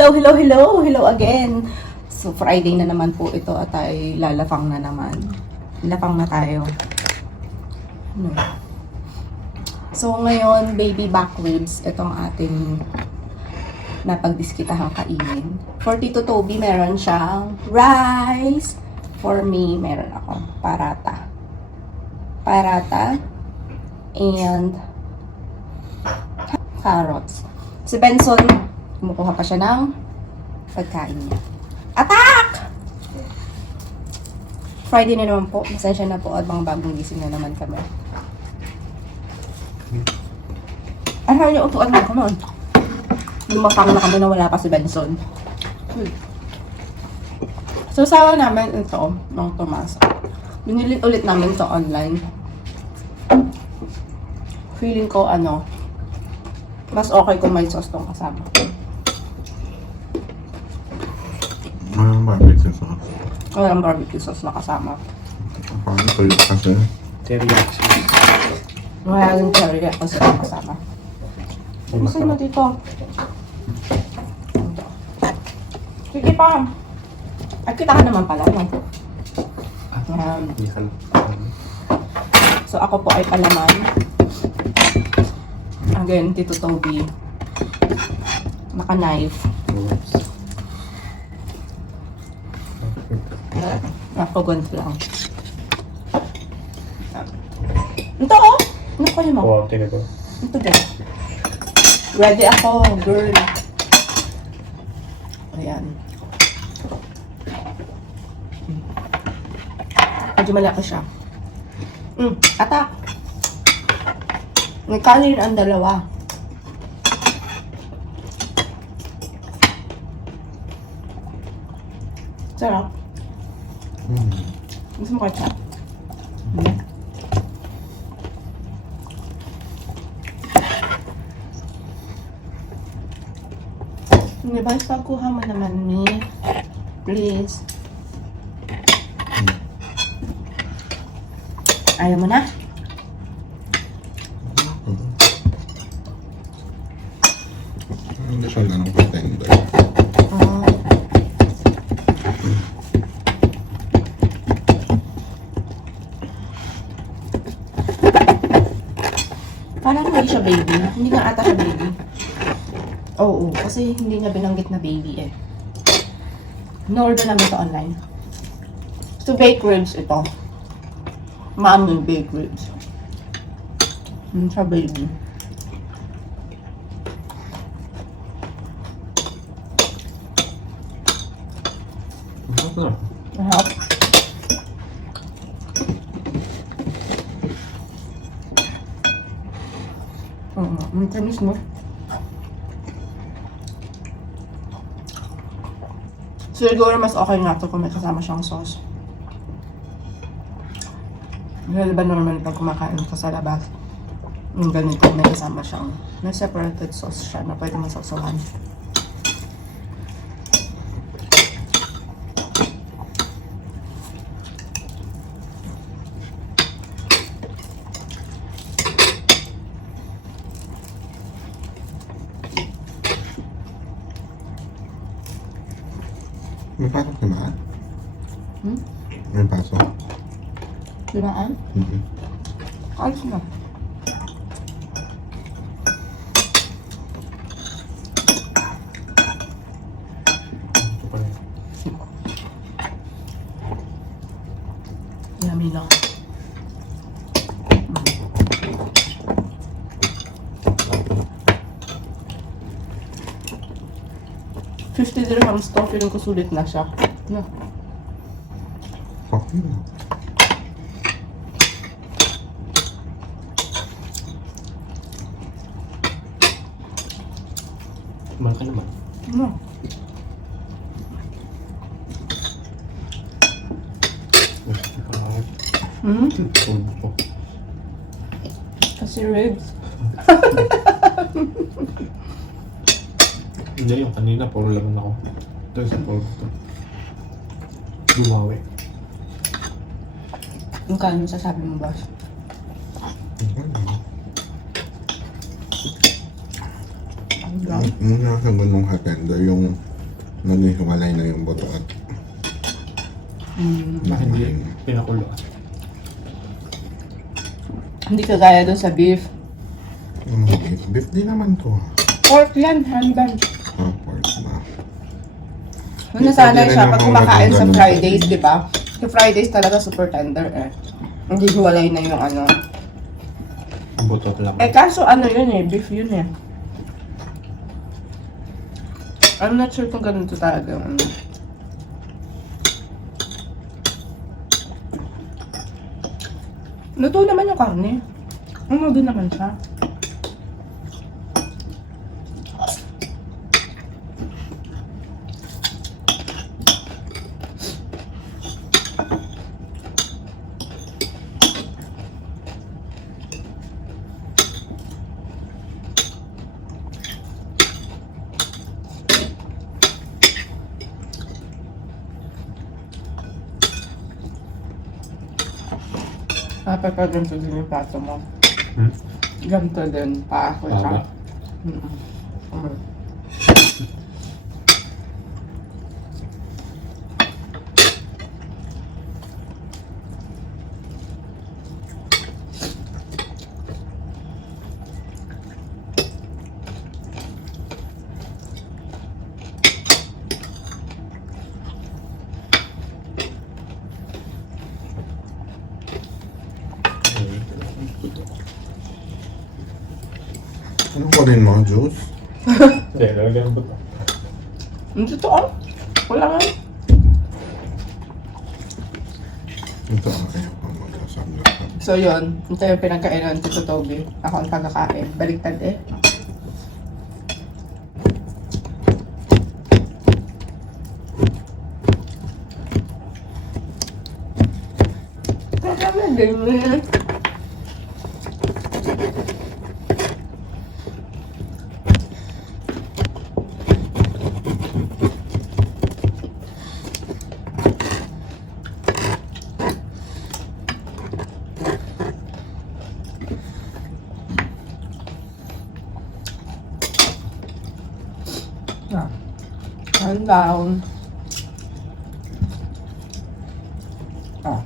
Hello again. So, Friday na naman po ito at ay lalapang na naman. Lapang na tayo. So, ngayon, baby back ribs. Itong ating napagdiskitahang kainin. For Tito Toby, meron siyang rice. For me, meron ako parata. And carrots. Si Benson, kumukuha pa siya ng pagkain niya. Attack! Friday na naman po. Masensya na po at mga bagong gising na naman kami. Ano yung utuan mo ko nun? Lumapang na kami na wala pa si Benson. So, sawa namin ito ng Tomas. Binilit ulit namin ito online. Feeling ko, mas okay kung may sauce tong kasama. Walang barbecue sauce. Walang barbecue sauce na kasama. Paano ito yung kasi? Teriyaki. Wala yung teriyaki sauce na kasama. Gusto mo dito? Sige pa. Ay, kita ka naman pala, no? So, ako po ay palaman. Again, Tito Toby. Naka-knife. Nakaguns lang. Ito, oh! Ano ko mo? Oo, tingnan ko. Ito din. Ready ako, girl. Ayan. Medyo malaki siya. Atak! May kanin ang dalawa. Sarap. Gusto mo ketchup? Hindi ba? Pagkuha mo naman ni. Please. Ayaw mo na? Hindi siya na ng contender. Parang hindi siya baby. Hindi nga ata siya baby. Oo, kasi hindi niya binanggit na baby eh. In-order namin ito online. So, baked ribs ito. Mami baked ribs. Siya baby. Mahal. Ang tamis mo. Siguro mas okay nga ito kung may kasama siyang sauce. Dahil ba normal pag kumakain ka sa labas, yung ganito may kasama siyang, may separated sauce siya na pwede masausawan. May pasok na ba? May pasok. Dimaan? Ayos na. Yummy lang. $50 to, feeling ko sulit na siya. Yeah. Okay na. Mahal ka naman. No. Kasi ribs. Hindi, yung kanina, puro laman ako. Ito isang puro ito. Dumawi. Yung kano sasabi mo, boss? Yung nasa ganung hatenda, yung Naghihiwalay na yung buto at Bakit hindi pinakulo? Hindi kagaya doon sa beef. beef din naman to. Pork yan, handan. Pork na. Nasanay siya pag kumakain sa ganun. Fridays, di ba? Sa Fridays talaga super tender eh. Hindi hiwalay na yung ano. Butot lang. Eh kaso ano yun eh, beef yun eh. I'm not sure kung ganito talaga yung ano. Luto naman yung karne. Ano din naman siya. Dapat pa ganito din yung plato mo. Ganito din, paako siya. Tama. Ano ko rin mo? Juice? Hindi, lalagyan ng buto. Ang totoo. Wala nga. Ito ang kayo pa magsasabi. So yun, ito yung pinagkainan ng Tito Toby. Ako ang pagkakain. Baliktad eh. Kaya din. Calm down. Ah.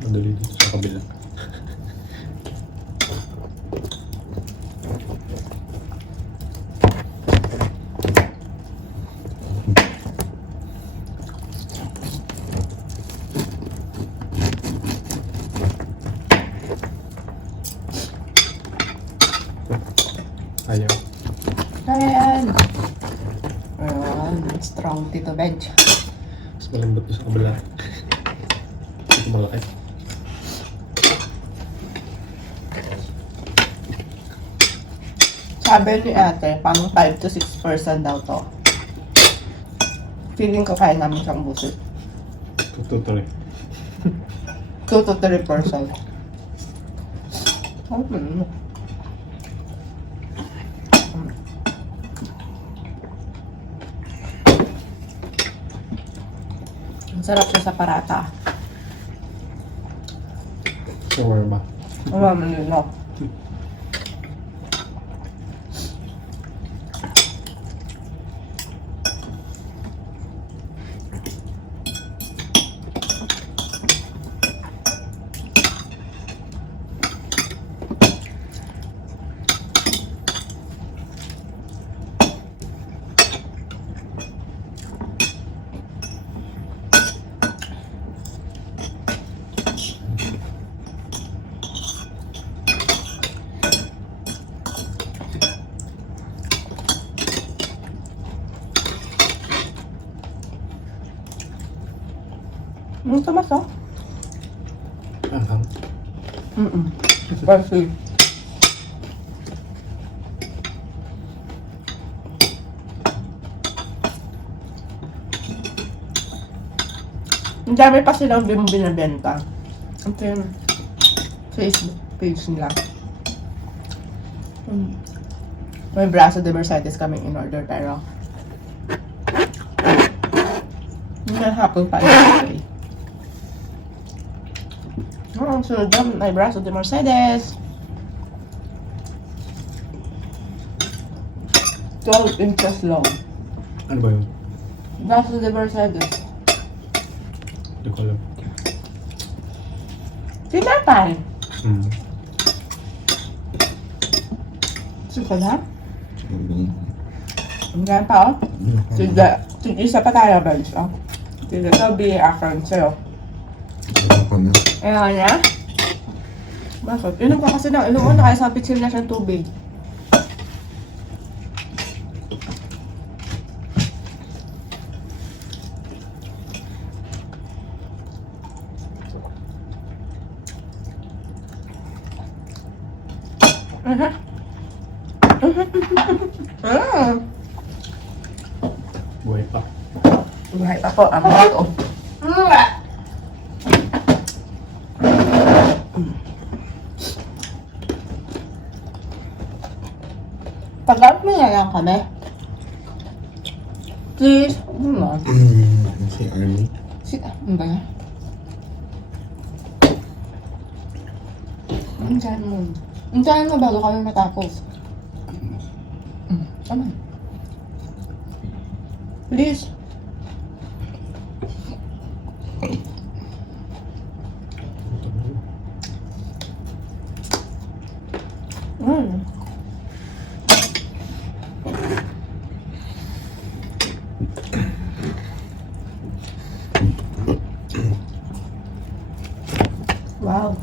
Madali dito sa kabila. Ayaw. Kaya yan. Ayan, strong Tito Veg. Mas malambot na sa kabila. Ito malaki. Sabi ni ate, pang 5 to 6% daw to. Feeling ko kaya namin siyang busit. Tutuloy. 2 to 3%. Oh, Ang sarap siya sa parata. Shawarma. Alam mo nila. Ang tamas oh. Anghang. Spicy. Ang dami pa silang binibenta. Ito yung Facebook page nila. May braso de Mercedes kaming in order pero hindi na hapon pa. Okay. Sunod dyan, may braso de Mercedes. 12 inches long. Ano ba yun? Braso de Mercedes. Hindi ko alam. Tinapay. Hmm. Suka na? Sabi. Ang ganyan pa, oh. Isa pa tayo, Benz, oh. Sige, Toby, akin sa'yo. Ako na. Ayan na. Bakit? Inom ka kasi ng inom mo, nakasapit na siyang tubig. Buhay pa. Buhay pa po ang bato. Tagal mo na lang kami. Please. Si Army. Ano ba yan? Andiyan mo bago kami matapos. Tama. Please. Wow.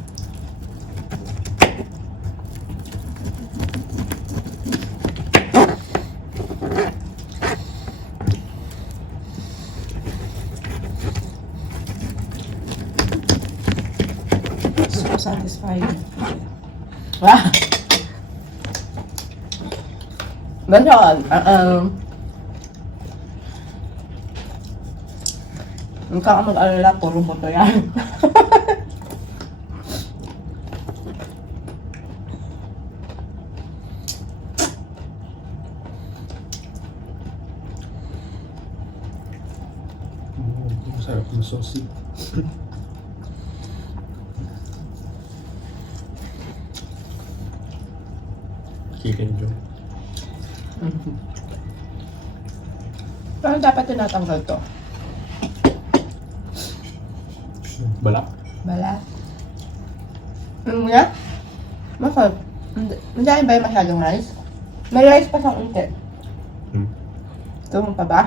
So satisfying. Wow. Ganon. Huwag ka mag-alala, puro buto yan. Masarap ng sauce. Chicken joe. Parang dapat tinatanggal to. Balak. Balat. Ano nga? Bakit? Hindi ba yung masyadong rice? May rice pa sa unti. Gusto mo pa ba?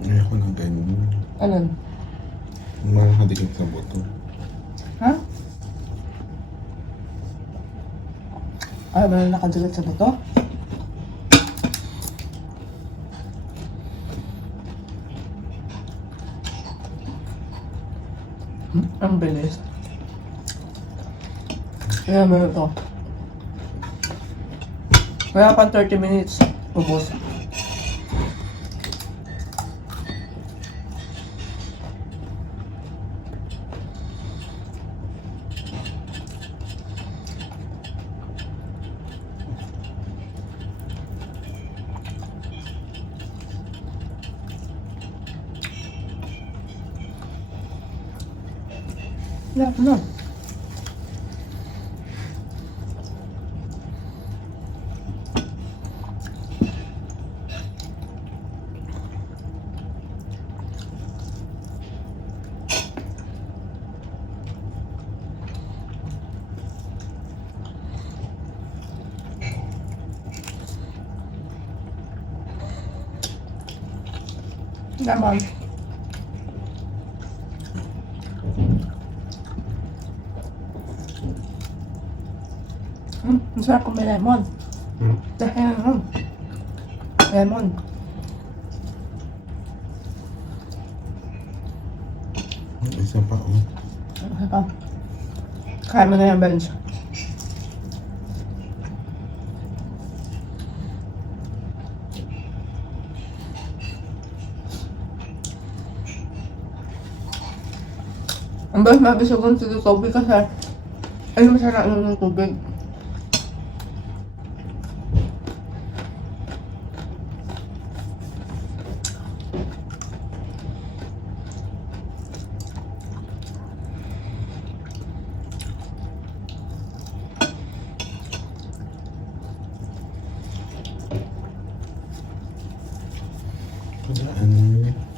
Ayoko na ganyan. Ano? Makakadikit sa buto. Ha? Ay, ba nakadulat sa buto? Ang bilis. Kaya mo ito. Kaya pang 30 minutes. Ubus. Yeah, no. Naman. Ang sarap kung may lemon. Dahil lemon. Isa pa, oh. Ano pa? Kaya mo na yung bench. Ang bas mabisugan si Toby kasi ay masarap ng tubig.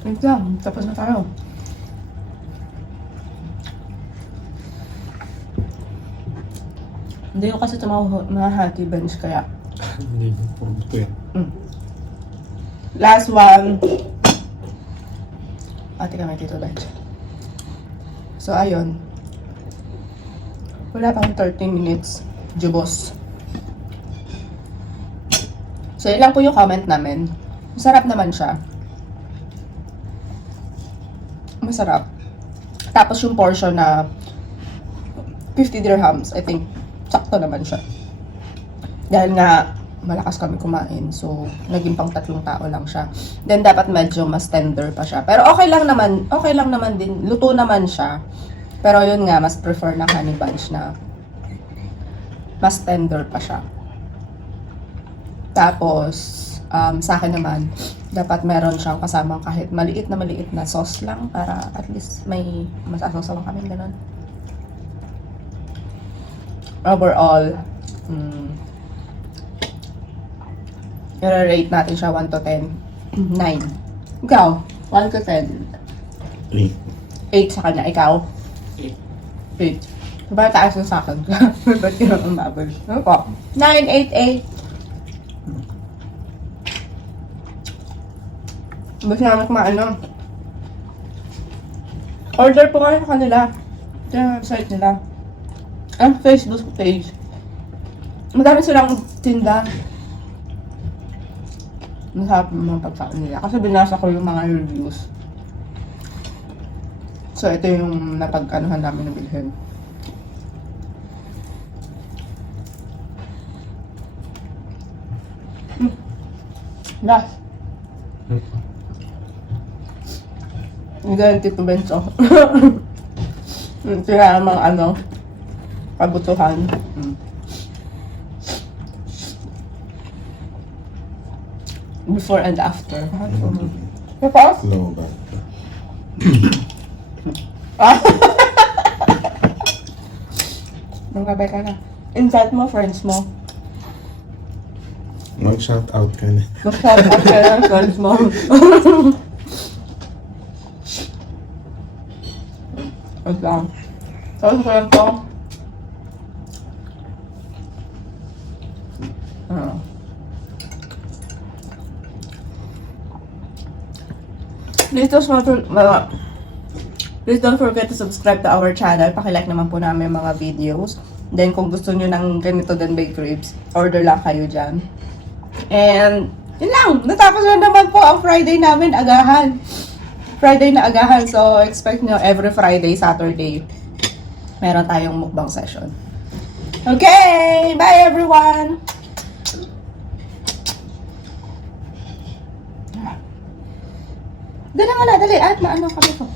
Wait lang, tapos na tayo. Hindi ko kasi ito mahahati bench kaya. Hindi, puro buto yan. Last one. Ate kami dito bench. So ayun. Wala pang 30 minutes. Jubos. So yun lang po yung comment namin. Masarap naman siya. Masarap. Tapos yung portion na 50 dirhams, I think, sakto naman siya. Dahil nga, malakas kami kumain. So, naging pang 3 tao lang siya. Then, dapat medyo mas tender pa siya. Pero okay lang naman din. Luto naman siya. Pero yun nga, mas prefer na honey bunch na mas tender pa siya. Tapos, sa akin naman, dapat meron siyang kasamang kahit maliit na sauce lang para at least may masasawsawan kami, ganun. Overall, i-rate natin siya 1 to 10. 9. Ikaw, 1 to 10. 8 sa kanya. Ikaw? 8. Diba taas na sa akin? Ba't yun ang umabol? Ano po? 9, 8, 8. Basta namin kumain, no? Order po kayo sa kanila. Ito yung website nila. Ang Facebook page. Madami silang tinda. Masarap yung mga pagkain nila. Kasi binasa ko yung mga reviews. So, ito yung napag-anuhan namin na bilhin. Last. Hindi ganun Tito Benzo. Sila namang kabutuhan. Before and after. Tapos? No, ba? Magkabay ka na. Invite mo, friends mo. Mag-shout out ka na. Mag-shout out ka na, friends mo. Wait lang. Tapos ko lang to. Please don't forget to subscribe to our channel. Paki-like naman po namin mga videos. Then kung gusto nyo ng ganito din baked ribs, order lang kayo dyan. And yun lang. Natapos na naman po ang Friday namin. Agahan. Friday na agahan. So expect nyo every Friday, Saturday, meron tayong mukbang session. Okay! Bye everyone! Dali nga na, dali. At maano kami ko.